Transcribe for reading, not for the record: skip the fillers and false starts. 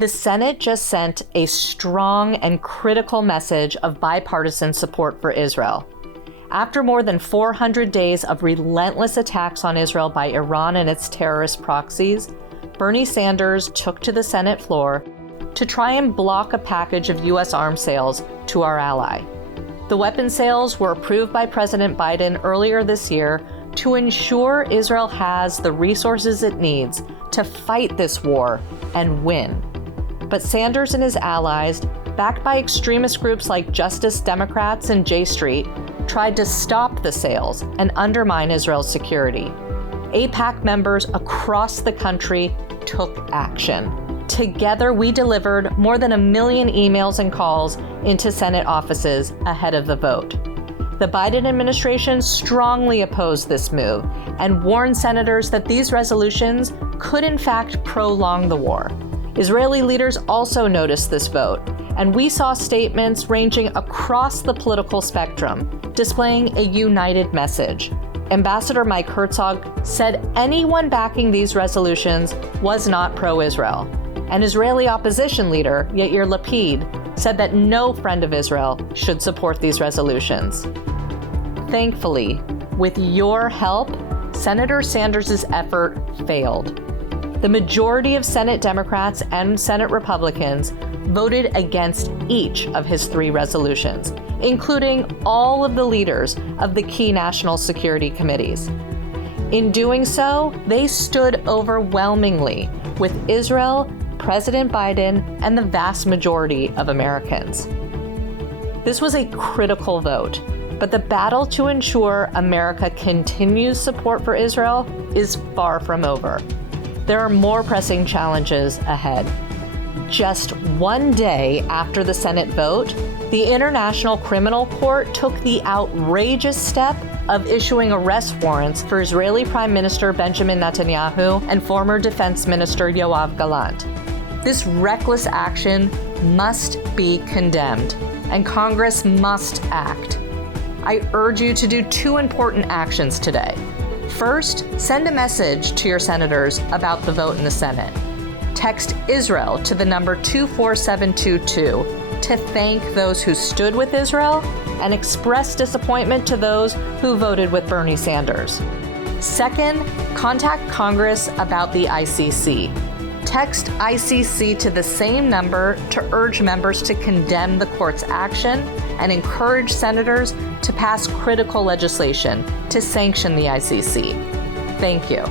The Senate just sent a strong and critical message of bipartisan support for Israel. After more than 400 days of relentless attacks on Israel by Iran and its terrorist proxies, Bernie Sanders took to the Senate floor to try and block a package of U.S. arms sales to our ally. The weapon sales were approved by President Biden earlier this year to ensure Israel has the resources it needs to fight this war and win. But Sanders and his allies, backed by extremist groups like Justice Democrats and J Street, tried to stop the sales and undermine Israel's security. AIPAC members across the country took action. Together, we delivered more than 1 million emails and calls into Senate offices ahead of the vote. The Biden administration strongly opposed this move and warned senators that these resolutions could in fact prolong the war. Israeli leaders also noticed this vote, and we saw statements ranging across the political spectrum, displaying a united message. Ambassador Mike Herzog said anyone backing these resolutions was not pro-Israel. And Israeli opposition leader Yair Lapid said that no friend of Israel should support these resolutions. Thankfully, with your help, Senator Sanders' effort failed. The majority of Senate Democrats and Senate Republicans voted against each of his 3 resolutions, including all of the leaders of the key national security committees. In doing so, they stood overwhelmingly with Israel, President Biden, and the vast majority of Americans. This was a critical vote, but the battle to ensure America continues support for Israel is far from over. There are more pressing challenges ahead. Just 1 day after the Senate vote, the International Criminal Court took the outrageous step of issuing arrest warrants for Israeli Prime Minister Benjamin Netanyahu and former Defense Minister Yoav Gallant. This reckless action must be condemned, and Congress must act. I urge you to do 2 important actions today. First, send a message to your senators about the vote in the Senate. Text Israel to the number 24722 to thank those who stood with Israel and express disappointment to those who voted with Bernie Sanders. Second, contact Congress about the ICC. Text ICC to the same number to urge members to condemn the court's action and encourage senators to pass critical legislation to sanction the ICC. Thank you.